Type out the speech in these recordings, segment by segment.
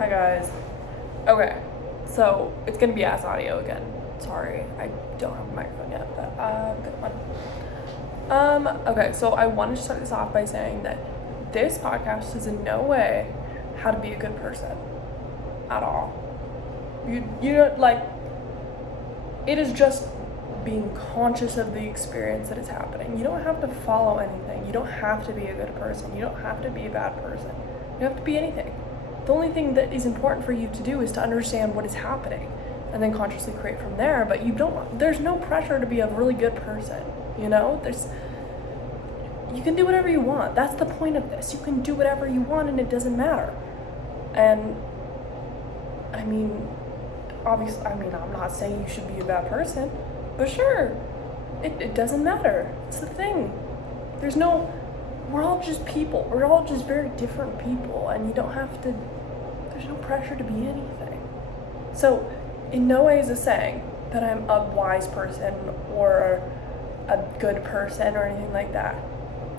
Hi guys. Okay, so it's gonna be ass audio again. Sorry, I don't have a microphone yet, but good one. Okay, so I wanted to start this off by saying that this podcast is in no way how to be a good person at all. You don't like. It is just being conscious of the experience that is happening. You don't have to follow anything. You don't have to be a good person. You don't have to be a bad person. You don't have to be anything. The only thing that is important for you to do is to understand what is happening and then consciously create from there. But there's no pressure to be a really good person, you can do whatever you want. That's the point of this. You can do whatever you want and it doesn't matter. And obviously, I'm not saying you should be a bad person, but sure, it doesn't matter. It's the thing. We're all just people. We're all just very different people, and there's no pressure to be anything. So, in no way is it saying that I'm a wise person or a good person or anything like that.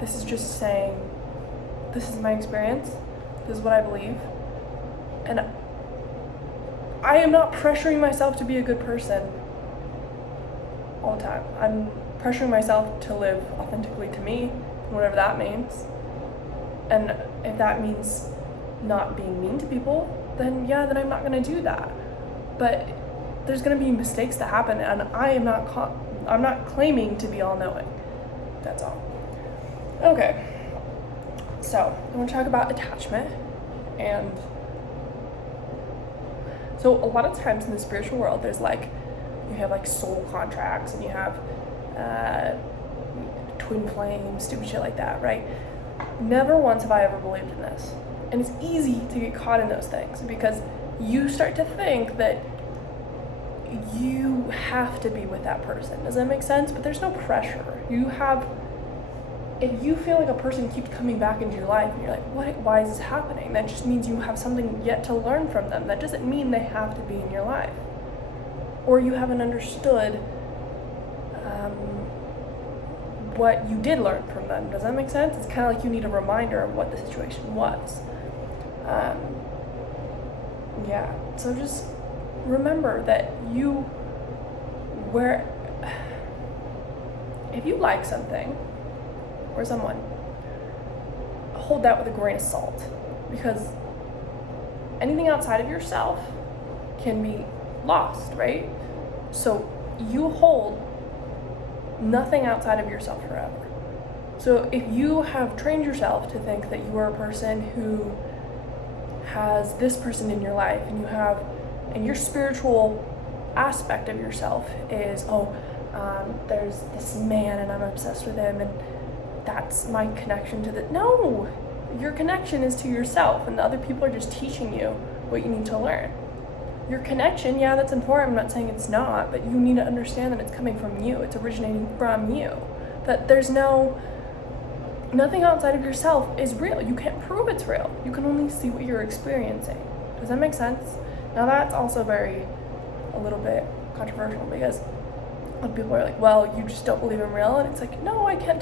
This is just saying, this is my experience, this is what I believe, and I am not pressuring myself to be a good person all the time. I'm pressuring myself to live authentically to me, whatever that means. And if that means not being mean to people, then I'm not going to do that. But there's going to be mistakes that happen, and I'm not claiming to be all-knowing. That's all. Okay. So, I want to talk about attachment. And so a lot of times in the spiritual world, there's you have soul contracts, and you have twin flames, stupid shit like that, right? Never once have I ever believed in this. And it's easy to get caught in those things because you start to think that you have to be with that person. Does that make sense? But there's no pressure. If you feel like a person keeps coming back into your life and you're like, why is this happening? That just means you have something yet to learn from them. That doesn't mean they have to be in your life. Or you haven't understood what you did learn from them. Does that make sense? It's kind of like you need a reminder of what the situation was. So just remember that if you like something or someone, hold that with a grain of salt, because anything outside of yourself can be lost, right? So you hold nothing outside of yourself forever. So if you have trained yourself to think that you are a person who has this person in your life, and your spiritual aspect of yourself is, there's this man and I'm obsessed with him and that's my connection to no, your connection is to yourself, and the other people are just teaching you what you need to learn. Your connection, that's important. I'm not saying it's not, but you need to understand that it's coming from you. It's originating from you. That there's nothing outside of yourself is real. You can't prove it's real. You can only see what you're experiencing. Does that make sense? Now that's also a little bit controversial, because a lot of people are like, well, you just don't believe I'm real, and it's like, no, I can't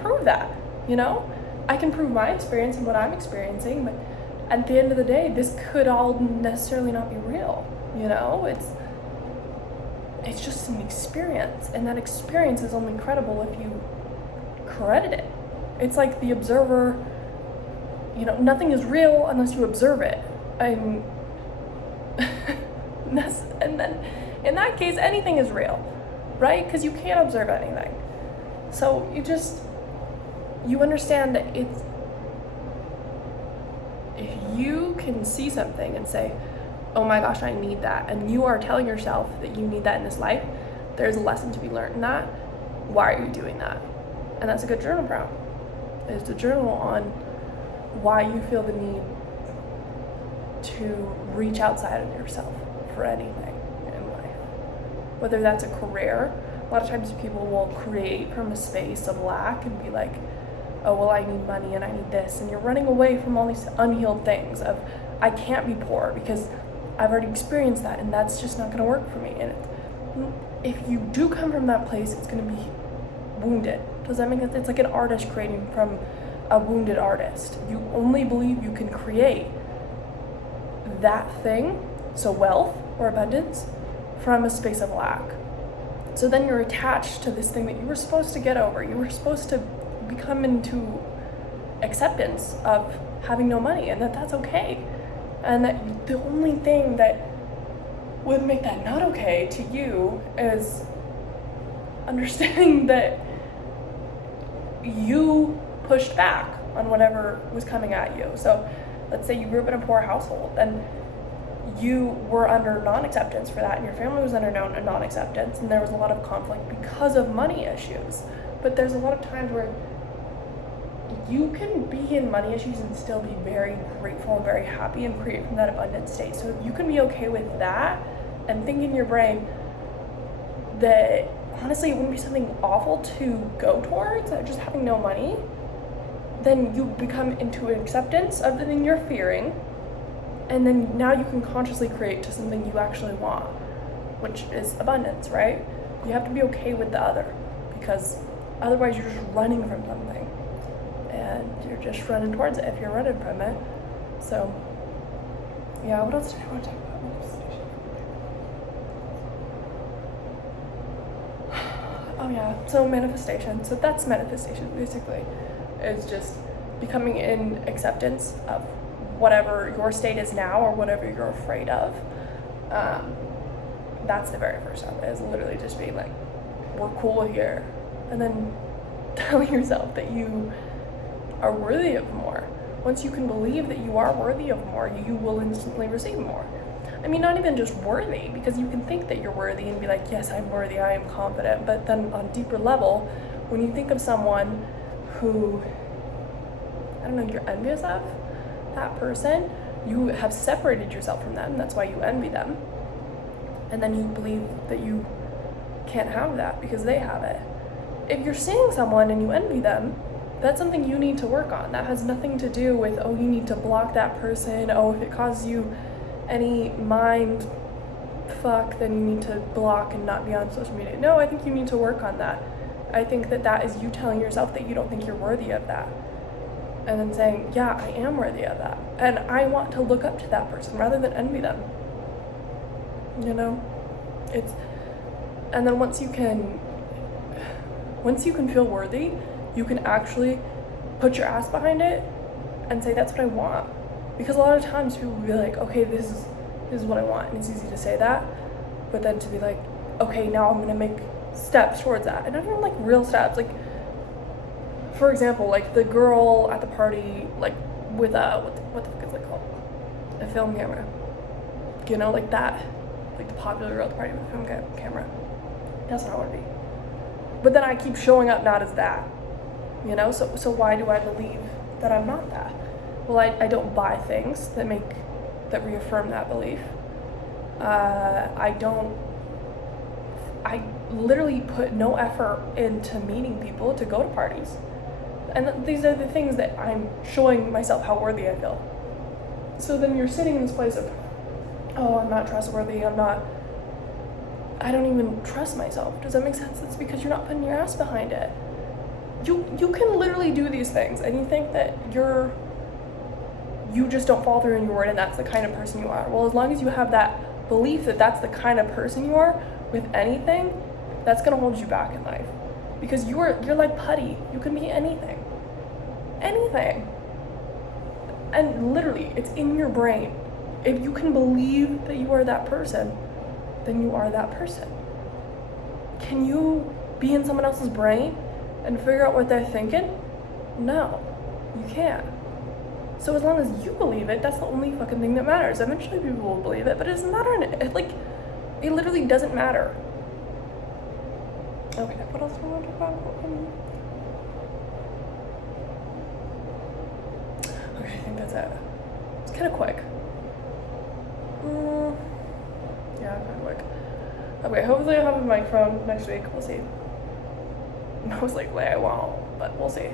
prove that, I can prove my experience and what I'm experiencing, but at the end of the day, this could all necessarily not be real, it's just an experience, and that experience is only credible if you credit it. It's like the observer, nothing is real unless you observe it. And then in that case, anything is real, right? Because you can't observe anything. So you understand that if you can see something and say, oh my gosh, I need that, and you are telling yourself that you need that in this life, there's a lesson to be learned in that. Why are you doing that? And that's a good journal prompt, is to journal on why you feel the need to reach outside of yourself for anything in life. Whether that's a career, a lot of times people will create from a space of lack and be like, oh, well, I need money and I need this, and you're running away from all these unhealed things of, I can't be poor because I've already experienced that, and that's just not going to work for me. And if you do come from that place, it's going to be wounded. Does that make sense? It's like an artist creating from a wounded artist. You only believe you can create that thing, so wealth or abundance, from a space of lack. So then you're attached to this thing that you were supposed to get over. You were supposed to become into acceptance of having no money, and that's okay. And that the only thing that would make that not okay to you is understanding that you pushed back on whatever was coming at you. So let's say you grew up in a poor household and you were under non-acceptance for that, and your family was under non-acceptance, and there was a lot of conflict because of money issues. But there's a lot of times where you can be in money issues and still be very grateful and very happy and create from that abundant state. So if you can be okay with that and think in your brain that honestly it wouldn't be something awful to go towards, just having no money, then you become into acceptance of the thing you're fearing, and then now you can consciously create to something you actually want, which is abundance, right? You have to be okay with the other, because otherwise you're just running from something, and you're just running towards it if you're running from it. So yeah, what else do I want to talk about? Manifestation. Oh yeah, so manifestation. So that's manifestation basically, is just becoming in acceptance of whatever your state is now or whatever you're afraid of. That's the very first step, is literally just being like, we're cool here, and then telling yourself that you are worthy of more. Once you can believe that you are worthy of more, you will instantly receive more. I mean, not even just worthy, because you can think that you're worthy and be like, yes, I'm worthy, I am confident, but then on a deeper level, when you think of someone who, I don't know, you're envious of, that person, you have separated yourself from them, that's why you envy them, and then you believe that you can't have that because they have it. If you're seeing someone and you envy them, that's something you need to work on. That has nothing to do with, oh, you need to block that person, oh, if it causes you any mind fuck, then you need to block and not be on social media. No, I think you need to work on that. I think that is you telling yourself that you don't think you're worthy of that, and then saying, yeah, I am worthy of that, and I want to look up to that person rather than envy them. You know, and then once you can feel worthy, you can actually put your ass behind it and say, that's what I want. Because a lot of times people will be like, okay, this is what I want, and it's easy to say that, but then to be like, okay, now I'm gonna make steps towards that, and not even like real steps. Like, for example, like the girl at the party, like with what the fuck is it called? A film camera. You know, like that, like the popular girl at the party with a film camera. That's what I want to be. But then I keep showing up not as that. You know, so why do I believe that I'm not that? Well, I don't buy things that reaffirm that belief. I literally put no effort into meeting people to go to parties. And these are the things that I'm showing myself how worthy I feel. So then you're sitting in this place of, oh, I'm not trustworthy, I don't even trust myself. Does that make sense? It's because you're not putting your ass behind it. You can literally do these things, and you think that you just don't fall through in your word, and that's the kind of person you are. Well, as long as you have that belief that that's the kind of person you are with anything, that's gonna hold you back in life. Because you're like putty. You can be anything. Anything. And literally, it's in your brain. If you can believe that you are that person, then you are that person. Can you be in someone else's brain and figure out what they're thinking? No, you can't. So as long as you believe it, that's the only fucking thing that matters. Eventually people will believe it, but it doesn't matter. It literally doesn't matter. Okay, what else do I want to talk about? Okay, I think that's it. It's kind of quick. Yeah, kind of quick. Okay, hopefully I'll have a microphone next week. We'll see. Most likely I won't, but we'll see.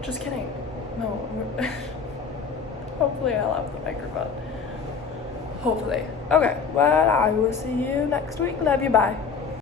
Just kidding. No. Hopefully I'll have the microphone. Hopefully. Okay, well, I will see you next week. Love you, bye.